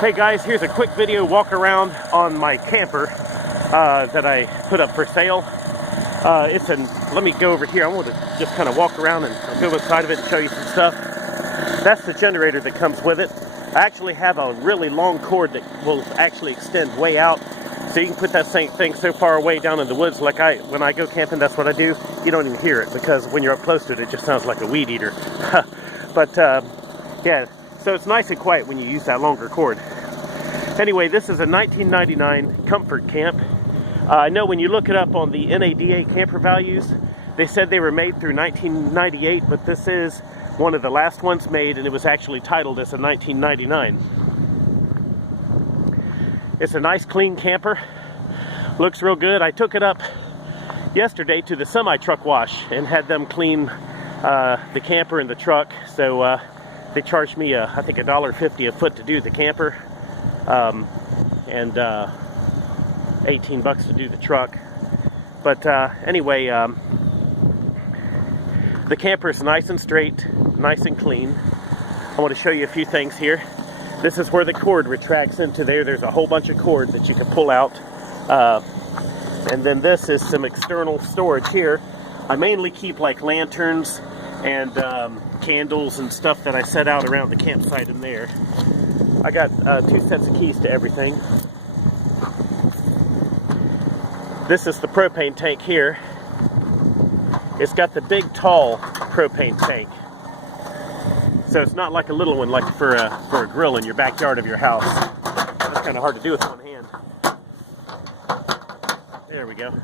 Hey guys, here's a quick video walk around on my camper that I put up for sale. Let me go over here. I want to just kind of walk around and go inside of it and show you some stuff. That's the generator that comes with it. I actually have a really long cord that will actually extend way out. So you can put that same thing so far away down in the woods, like when I go camping, that's what I do. You don't even hear it because when you're up close to it, it just sounds like a weed eater. But yeah, so it's nice and quiet when you use that longer cord. Anyway, this is a 1999 comfort camp. I know when you look it up on the NADA camper values, they said they were made through 1998, but this is one of the last ones made, and it was actually titled as a 1999. It's a nice clean camper. Looks real good. I took it up yesterday to the semi-truck wash and had them clean the camper and the truck. So they charged me, I think, $1.50 a foot to do the camper, and $18 to do the truck. But anyway, the camper is nice and straight, nice and clean. I want to show you a few things here. This is where the cord retracts into there. There's a whole bunch of cord that you can pull out. And then this is some external storage here. I mainly keep like lanterns and candles and stuff that I set out around the campsite in there. I got 2 sets of keys to everything. This is the propane tank here. It's got the big, tall propane tank. So it's not like a little one, like for a grill in your backyard of your house. That's kind of hard to do with one hand. There we go.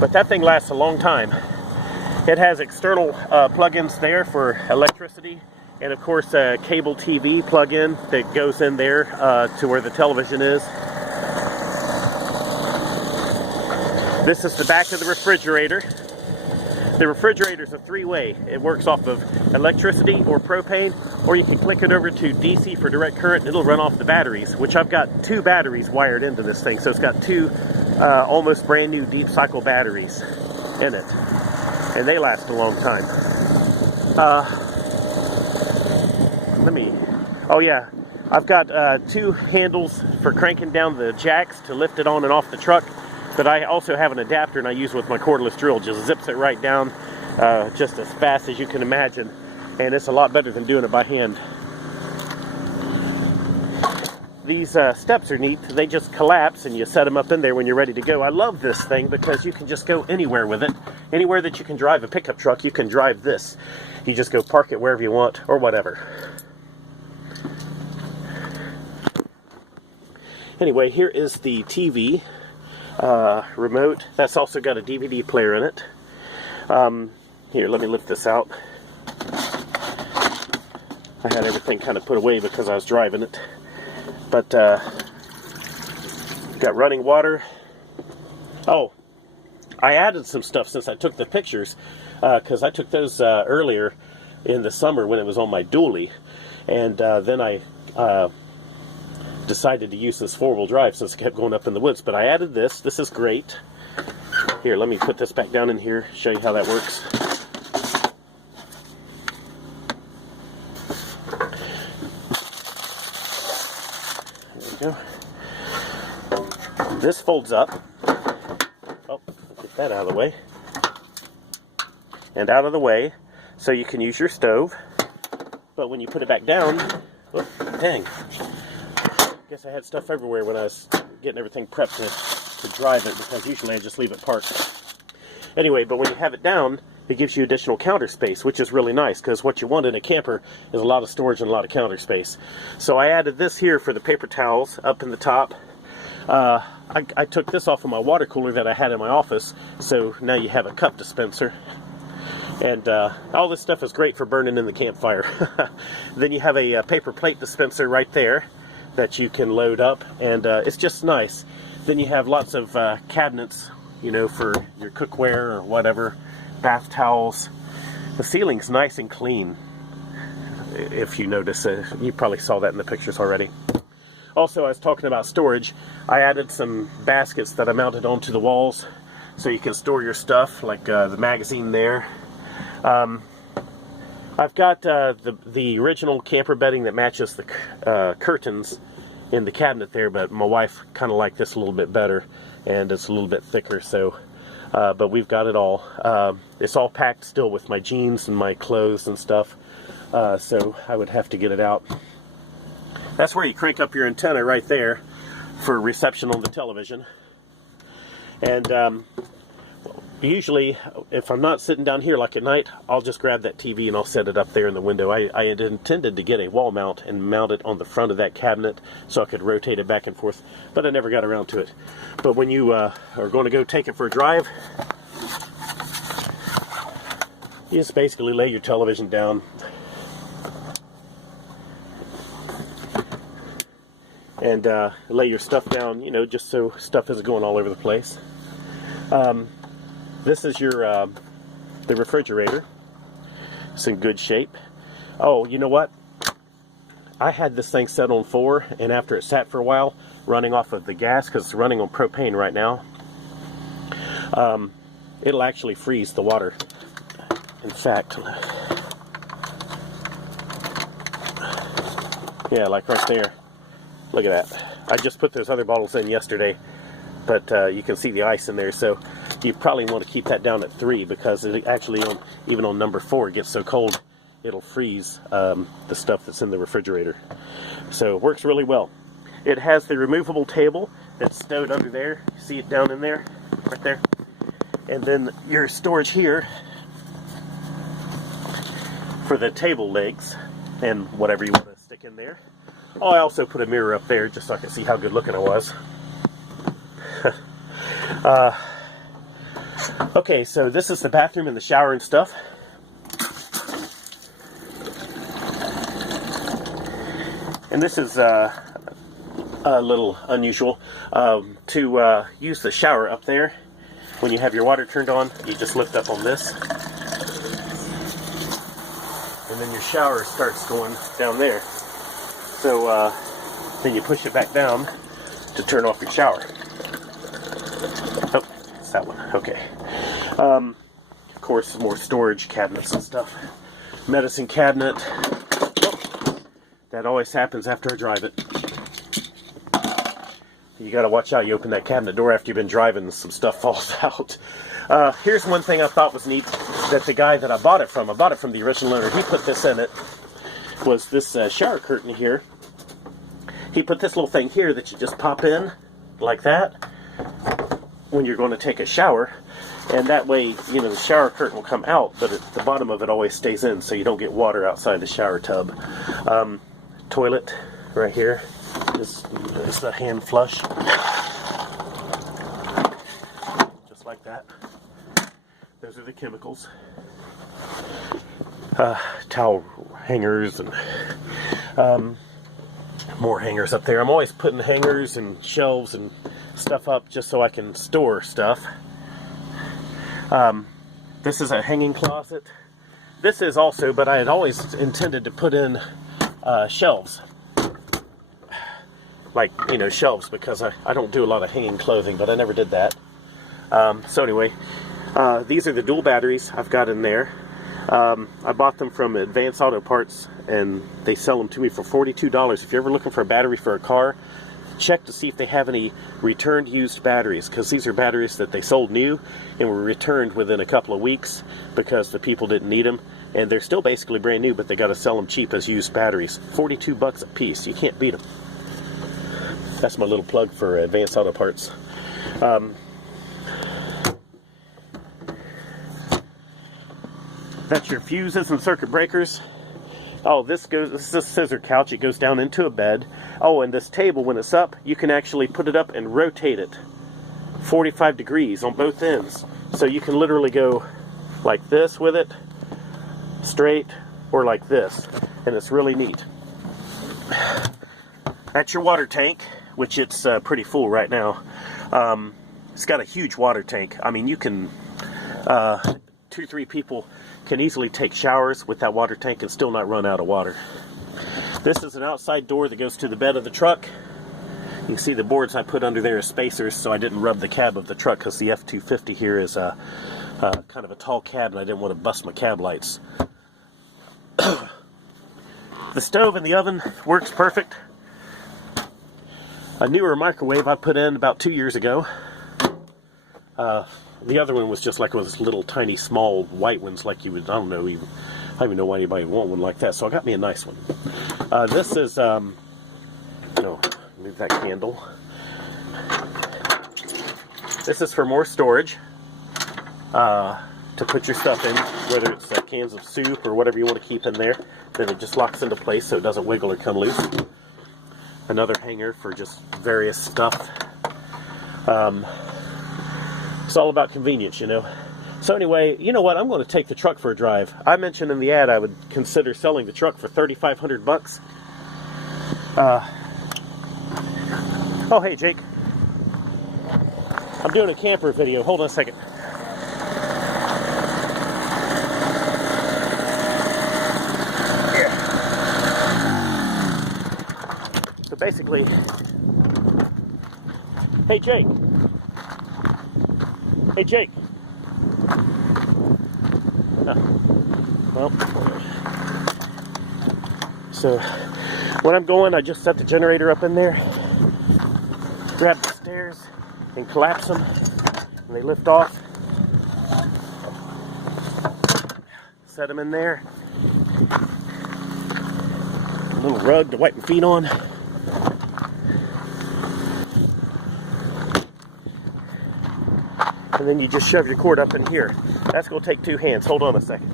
But that thing lasts a long time. It has external plug-ins there for electricity, and of course a cable TV plug-in that goes in there to where the television is. This is the back of the refrigerator. The refrigerator's a three-way. It works off of electricity or propane, or you can click it over to DC for direct current and it'll run off the batteries, which I've got 2 batteries wired into this thing. So it's got 2 almost brand new deep cycle batteries in it, and they last a long time. Oh yeah, I've got 2 handles for cranking down the jacks to lift it on and off the truck. But I also have an adapter, and I use with my cordless drill. Just zips it right down just as fast as you can imagine. And it's a lot better than doing it by hand. These steps are neat. They just collapse, and you set them up in there when you're ready to go. I love this thing because you can just go anywhere with it. Anywhere that you can drive a pickup truck, you can drive this. You just go park it wherever you want or whatever. Anyway, here is the TV. Remote. That's also got a DVD player in it. Here, let me lift this out. I had everything kind of put away because I was driving it. But, got running water. Oh, I added some stuff since I took the pictures, because I took those earlier in the summer when it was on my dually. And then I decided to use this 4-wheel drive since it kept going up in the woods. But I added this. This is great. Here, let me put this back down in here, show you how that works. There we go. This folds up. Oh, get that out of the way. And out of the way, so you can use your stove. But when you put it back down, whoop, dang. Guess I had stuff everywhere when I was getting everything prepped to drive it, because usually I just leave it parked. Anyway, but when you have it down, it gives you additional counter space, which is really nice, because what you want in a camper is a lot of storage and a lot of counter space. So I added this here for the paper towels up in the top. I took this off of my water cooler that I had in my office, so now you have a cup dispenser. And all this stuff is great for burning in the campfire. Then you have a paper plate dispenser right there that you can load up, and it's just nice. Then you have lots of cabinets, you know, for your cookware or whatever, bath towels. The ceiling's nice and clean, if you notice. You probably saw that in the pictures already. Also, I was talking about storage. I added some baskets that I mounted onto the walls so you can store your stuff, like the magazine there. I've got the original camper bedding that matches the curtains in the cabinet there, but my wife kind of liked this a little bit better, and it's a little bit thicker, so but we've got it all. It's all packed still with my jeans and my clothes and stuff, so I would have to get it out. That's where you crank up your antenna right there for reception on the television. And usually, if I'm not sitting down here like at night, I'll just grab that TV and I'll set it up there in the window. I had intended to get a wall mount and mount it on the front of that cabinet so I could rotate it back and forth, but I never got around to it. But when you are going to go take it for a drive, you just basically lay your television down and lay your stuff down, you know, just so stuff isn't going all over the place. This is your the refrigerator. It's in good shape. Oh, you know what? I had this thing set on 4, and after it sat for a while, running off of the gas, because it's running on propane right now, it'll actually freeze the water. In fact, yeah, like right there. Look at that. I just put those other bottles in yesterday, but you can see the ice in there, so you probably want to keep that down at 3, because it actually, even on number 4, it gets so cold it'll freeze the stuff that's in the refrigerator. So it works really well. It has the removable table that's stowed under there. You see it down in there, right there. And then your storage here for the table legs and whatever you want to stick in there. Oh, I also put a mirror up there just so I could see how good looking I was. Okay, so this is the bathroom and the shower and stuff. And this is a little unusual. To use the shower up there, when you have your water turned on, you just lift up on this. And then your shower starts going down there. So then you push it back down to turn off your shower. Oh, it's that one. Okay. Of course, more storage cabinets and stuff. Medicine cabinet. Oh, that always happens after I drive it. You got to watch out. You open that cabinet door after you've been driving and some stuff falls out. Here's one thing I thought was neat that the guy that I bought it from the original owner, he put this in it, was this shower curtain here. He put this little thing here that you just pop in like that when you're going to take a shower, and that way, you know, the shower curtain will come out, but the bottom of it always stays in, so you don't get water outside the shower tub. Toilet right here is the hand flush, just like that. Those are the chemicals. Towel hangers and more hangers up there. I'm always putting hangers and shelves and stuff up just so I can store stuff. This is a hanging closet. This is also, but I had always intended to put in shelves. Like, you know, shelves, because I don't do a lot of hanging clothing, but I never did that. So anyway, these are the dual batteries I've got in there. I bought them from Advanced Auto Parts, and they sell them to me for $42. If you're ever looking for a battery for a car, check to see if they have any returned used batteries, because these are batteries that they sold new and were returned within a couple of weeks because the people didn't need them, and they're still basically brand new, but they got to sell them cheap as used batteries. $42 a piece. You can't beat them. That's my little plug for Advanced Auto Parts. That's your fuses and circuit breakers. Oh, this is a scissor couch. It goes down into a bed. Oh, and this table, when it's up, you can actually put it up and rotate it 45 degrees on both ends. So you can literally go like this with it, straight, or like this. And it's really neat. That's your water tank, which it's pretty full right now. It's got a huge water tank. I mean, you can, 2-3 people can easily take showers with that water tank and still not run out of water. This is an outside door that goes to the bed of the truck. You can see the boards I put under there as spacers so I didn't rub the cab of the truck, because the F-250 here is kind of a tall cab and I didn't want to bust my cab lights. The stove and the oven works perfect. A newer microwave I put in about 2 years ago. The other one was just like one of those little tiny small white ones, like you would, I don't even know why anybody would want one like that, so I got me a nice one. This is, no, move that candle. This is for more storage, to put your stuff in, whether it's cans of soup or whatever you want to keep in there. Then it just locks into place so it doesn't wiggle or come loose. Another hanger for just various stuff. It's all about convenience, you know. So anyway, you know what? I'm going to take the truck for a drive. I mentioned in the ad I would consider selling the truck for $3,500. Oh, hey, Jake. I'm doing a camper video. Hold on a second. Here. So basically, hey, Jake. Hey, Jake. Well, so when I'm going, I just set the generator up in there, grab the stairs and collapse them, and they lift off. Set them in there. A little rug to wipe my feet on. And then you just shove your cord up in here. That's going to take 2 hands. Hold on a second.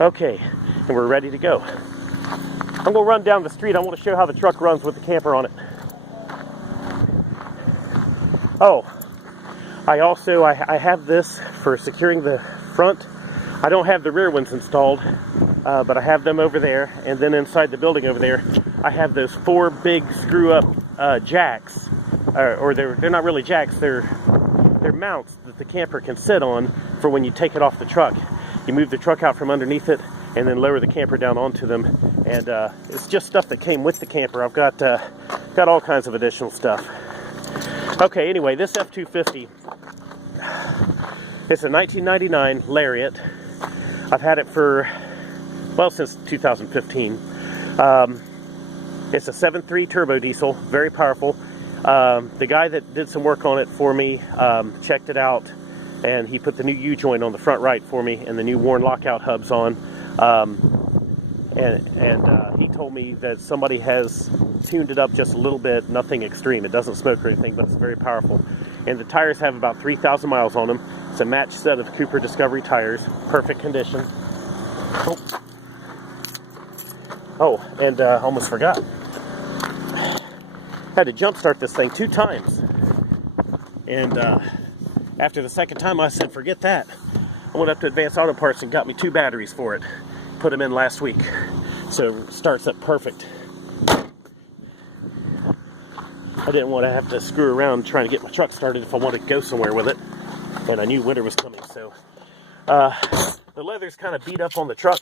Okay, and we're ready to go. I'm going to run down the street. I want to show how the truck runs with the camper on it. Oh, I have this for securing the front. I don't have the rear ones installed, but I have them over there. And then inside the building over there, I have those 4 big screw-up jacks. Or they're not really jacks. They're mounts that the camper can sit on for when you take it off the truck. You move the truck out from underneath it and then lower the camper down onto them. And it's just stuff that came with the camper. I've got all kinds of additional stuff. Okay, anyway, this F-250, it's a 1999 Lariat. I've had it for, well, since 2015. It's a 7.3 turbo diesel, very powerful. The guy that did some work on it for me checked it out, and he put the new U-joint on the front right for me and the new worn lockout hubs on. He told me that somebody has tuned it up just a little bit, nothing extreme. It doesn't smoke or anything, but it's very powerful. And the tires have about 3,000 miles on them. It's a matched set of Cooper Discovery tires, perfect condition. Oh, and almost forgot. Had to jump start this thing 2 times, and after the second time I said forget that. I went up to Advanced Auto Parts and got me 2 batteries for it, put them in last week, so it starts up perfect. I didn't want to have to screw around trying to get my truck started if I wanted to go somewhere with it, and I knew winter was coming. So the leather's kind of beat up on the truck.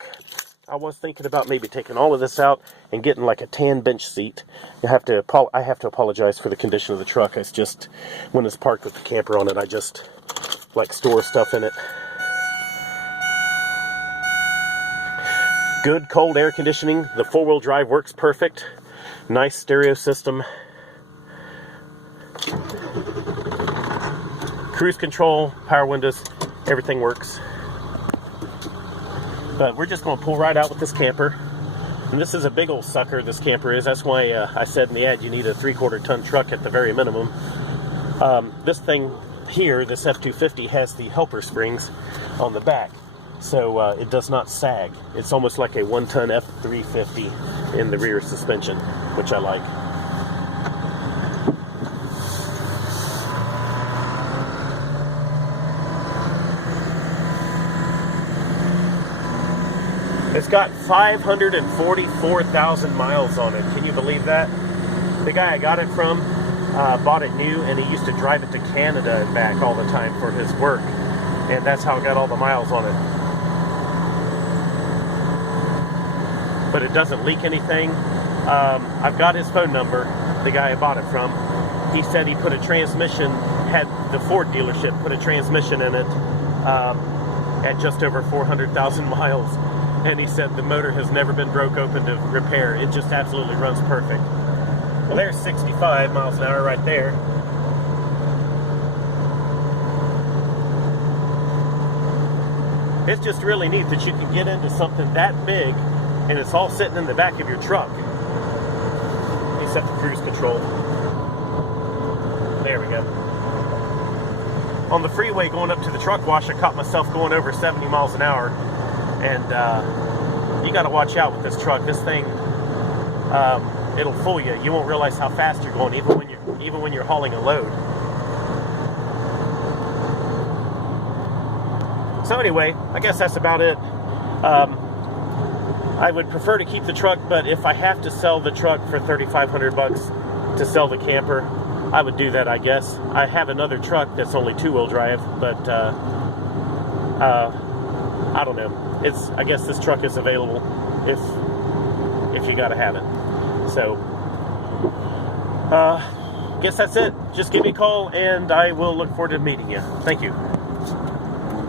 I was thinking about maybe taking all of this out and getting like a tan bench seat. I have to apologize for the condition of the truck. It's just, when it's parked with the camper on it, I just like store stuff in it. Good cold air conditioning. The 4-wheel drive works perfect. Nice stereo system. Cruise control, power windows, everything works. But we're just going to pull right out with this camper. And this is a big old sucker, this camper is. That's why I said in the ad you need a 3/4 ton truck at the very minimum. This thing here, this F-250, has the helper springs on the back. So it does not sag. It's almost like a 1-ton F-350 in the rear suspension, which I like. It's got 544,000 miles on it. Can you believe that? The guy I got it from bought it new, and he used to drive it to Canada and back all the time for his work. And that's how it got all the miles on it. But it doesn't leak anything. I've got his phone number, the guy I bought it from. He said he put a transmission, had the Ford dealership put a transmission in it at just over 400,000 miles. and he said the motor has never been broke open to repair. It just absolutely runs perfect. Well, there's 65 miles an hour right there. It's just really neat that you can get into something that big and it's all sitting in the back of your truck. Except the cruise control. There we go. On the freeway going up to the truck wash, I caught myself going over 70 miles an hour. And you got to watch out with this truck. This thing, it'll fool you. You won't realize how fast you're going, even when you're hauling a load. So anyway, I guess that's about it. I would prefer to keep the truck, but if I have to sell the truck for $3,500 to sell the camper, I would do that, I guess. I have another truck that's only two-wheel drive, but I don't know. I guess this truck is available if you gotta have it. So, guess that's it. Just give me a call, and I will look forward to meeting you. Thank you.